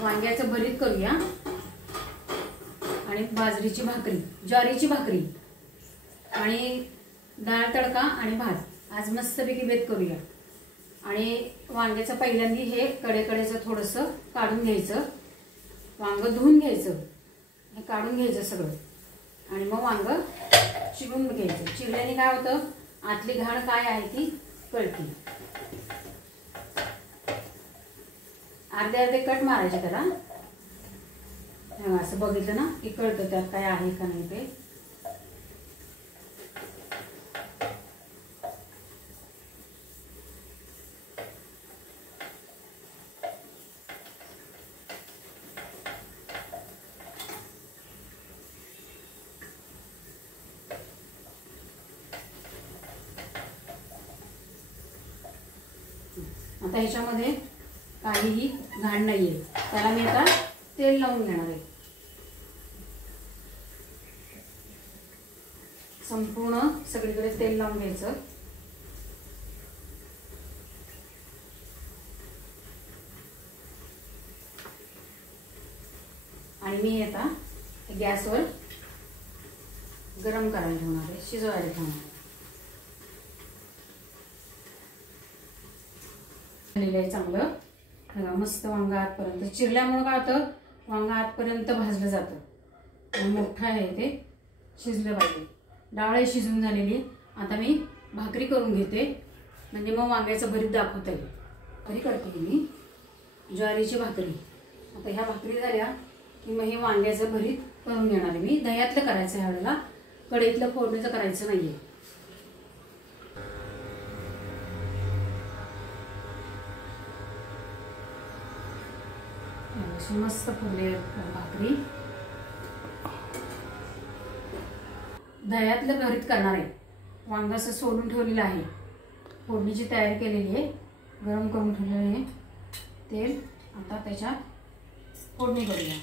वांग्याचं भरीत करूया आणि बाजरीची भाकरी, ज्वारीची भाकरी आणि डाळ तडका आणि भात आज मस्तपैकी बेत करूया। आणि वांग्याचं पहिल्यांदा हे कडेकडेचं थोडंसं काढून घ्यायचं, वांग धुवून घ्यायचं, हे काढून घ्यायचं सगळं आणि मग वांग चिरून घ्यायचं। चिरल्याने काय होतं, आतली घाण काय आहे ती कळते। अर्धे अर्धे कट मारायचे त्याला, असं बघितलं ना की कळतं त्यात काय आहे का नाही ते। आता ह्याच्यामध्ये काहीही घाण नाहीये, त्याला मी आता तेल लावून घेणार आहे। संपूर्ण सगळीकडे तेल लावून घ्यायचं। आणि मी आता गॅसवर गरम करायला ठेवणार आहे, शिजवायला ठेवणार आहे। चांगलं बघा, मस्त वांग आतपर्यंत चिरल्यामुळे काय होतं, वांग आतपर्यंत भाजलं जातं। मोठं आहे ते, शिजलं पाहिजे। डाळ शिजून झालेली, आता मी भाकरी करून घेते, म्हणजे मग वांग्याचं भरीत दाखवता येईल। भाकरी करते मी, ज्वारीची भाकरी। आता ह्या भाकरी झाल्या की मग हे वांग्याचं भरीत करून घेणार आहे मी। दह्यातलं करायचं ह्या वेळेला, कढईतलं फोडणीचं करायचं नाहीये। मस्त फुलले भाकरी, दह्यातलं भरीत करणार आहे। वांग असं सोलून ठेवलेलं आहे, फोडणीची तयारी केलेली आहे, गरम करून ठेवलेलं आहे तेल। आता त्याच्यात फोडणी करूया।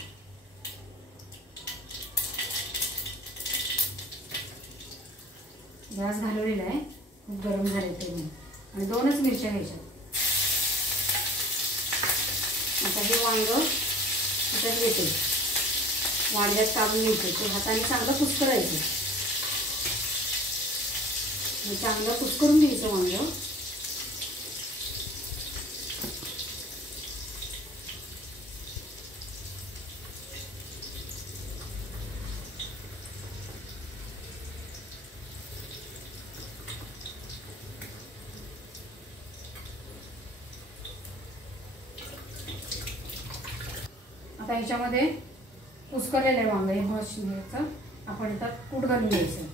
गॅस घालवलेला आहे, खूप गरम झाले तेल, आणि 2च मिरच्या घ्यायच्या। आता हे वांग त्याच्यात घेते, वांग्यात काढून घ्यायचं, ते हाताने चांगलं कुस्करायचं, चांगलं कुस्करून घ्यायचं वांग। आता ह्याच्यामध्ये कुस्करलेलं आहे वांग, हे भाजून घ्यायचं। आपण आता कूट घालून घ्यायचं,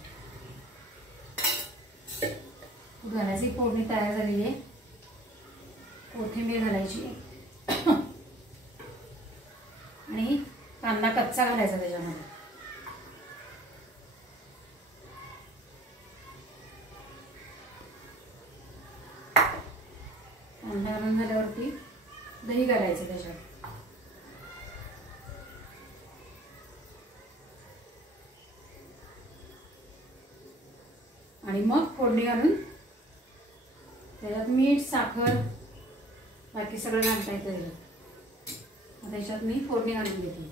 कूट घालायची, फोडणी तयार झालेली आहे। कोथिंबीर घालायची आणि कांदा कच्चा घालायचा त्याच्यामध्ये। कांदा घालून झाल्यावरती दही घालायचं त्याच्यात, आणि मग फोडणी घालून त्याच्यात मीठ, साखर, बाकी सगळं घालता येतं। त्याच्यात मी फोडणी घालून घेते।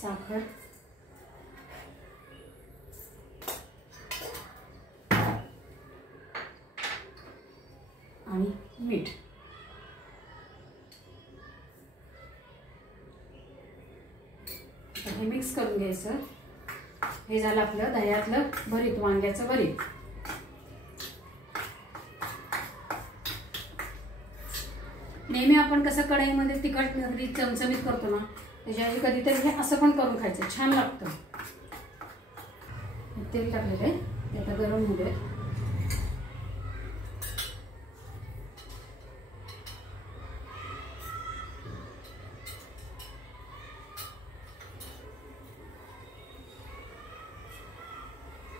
साखर, आणि मीठ, हे मिक्स करून घ्यायचं। हे झालं आपलं दह्यातलं भरीत, वांग्याचं भरीत। नेहमी आपण कसं कढईमध्ये तिखट अगदी चमचमीत करतो ना, त्याच्याऐवजी कधीतरी हे असं पण करून खायचं, छान लागतं। तेल टाकलेलं आहे, ते आता गरम होऊ दे।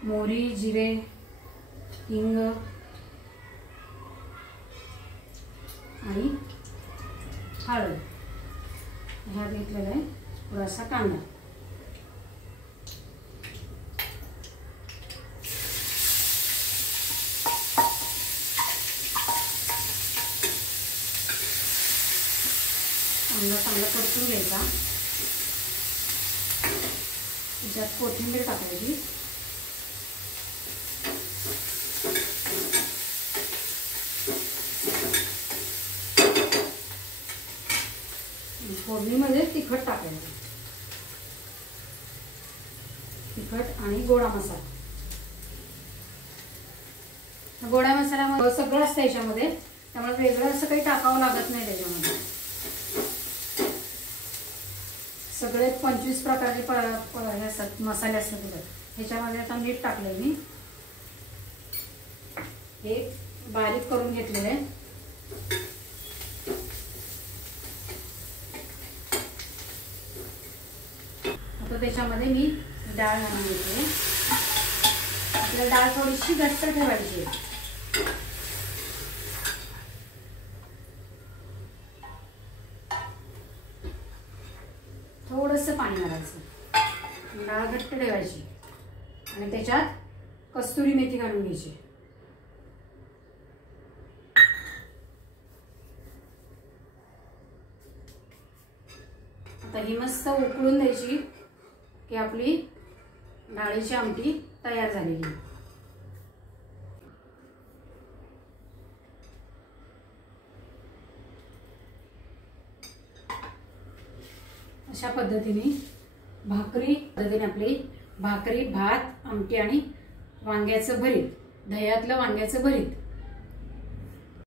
मोहरी, जिरे, हिंग आणि हळद ह्या घेतलेला आहे, थोडासा कांदा। कांदा चांगला परतून घ्यायचा. त्याच्यात कोथिंबीर टाकायची. फोडणीमध्ये तिखट टाकायचं. तिखट आणि गोडा मसाला. गोडा मसाल्यामध्ये सगळं असतं याच्यामध्ये, त्यामुळे वेगळं असं काही टाकावं लागत नाही त्याच्यामध्ये. सगळे 25 प्रकारचे असतात मसाले असतात बघा. ह्याच्यामध्ये आता मीठ टाकलंय मी. हे बारीक करून घेतलेलं आहे. आता त्याच्यामध्ये मी डाळ घालून घेते. आपल्याला डाळ थोडीशी घट्ट ठेवायची आहे. थोडंसं पाणी घालायचं. डाळ घट्ट ठेवायची आणि त्याच्यात कस्तुरी मेथी घालून घ्यायची. आता ही मस्त उकळून द्यायची की आपली डाळीची आमटी तयार झालेली. अशा पद्धतीने आपली भाकरी, भात, आमटी आणि वांग्याचं भरीत, दह्यातलं वांग्याचं भरीत